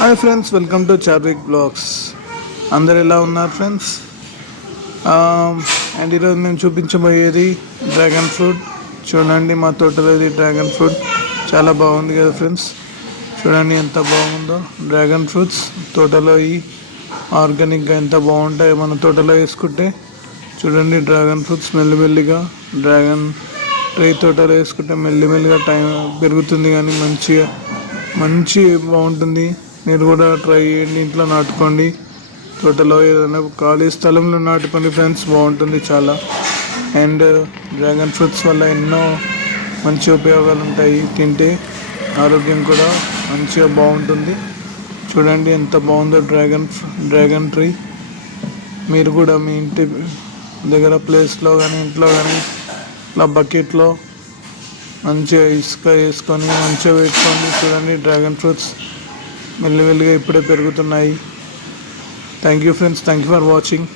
Hi friends, welcome to Charvik blogs. అందరు ఎలా ఉన్నారు ఫ్రెండ్స్? అండ్ ఈరోజు మేము చూపించబోయేది డ్రాగన్ ఫ్రూట్. చూడండి, మా తోటలో ఇది డ్రాగన్ ఫ్రూట్ చాలా బాగుంది కదా ఫ్రెండ్స్. చూడండి ఎంత బాగుందో. డ్రాగన్ ఫ్రూట్స్ తోటలో ఆర్గానిక్గా ఎంత బాగుంటాయో మన తోటలో వేసుకుంటే. చూడండి డ్రాగన్ ఫ్రూట్స్ మెల్లిమెల్లిగా డ్రాగన్ ట్రీ తోటలో వేసుకుంటే మెల్లిమెల్లిగా టైం పెరుగుతుంది, కానీ మంచి బాగుంటుంది. మీరు కూడా ట్రై చేయండి, ఇంట్లో నాటుకోండి. తోటలో ఏదైనా ఖాళీ స్థలంలో నాటుకోండి ఫ్రెండ్స్, బాగుంటుంది చాలా. అండ్ డ్రాగన్ ఫ్రూట్స్ వల్ల ఎన్నో మంచి ఉపయోగాలు ఉంటాయి. తింటే ఆరోగ్యం కూడా మంచిగా బాగుంటుంది. చూడండి ఎంత బాగుందో డ్రాగన్ ట్రీ. మీరు కూడా మీ ఇంటి దగ్గర ప్లేస్లో కానీ ఇంట్లో కానీ ఇలా బకెట్లో మంచిగా ఇసుక వేసుకొని మంచిగా పెట్టుకోండి. చూడండి డ్రాగన్ ఫ్రూట్స్ మెల్లిమెల్లిగా ఇప్పుడే పెరుగుతున్నాయి. Thank you friends, thank you for watching.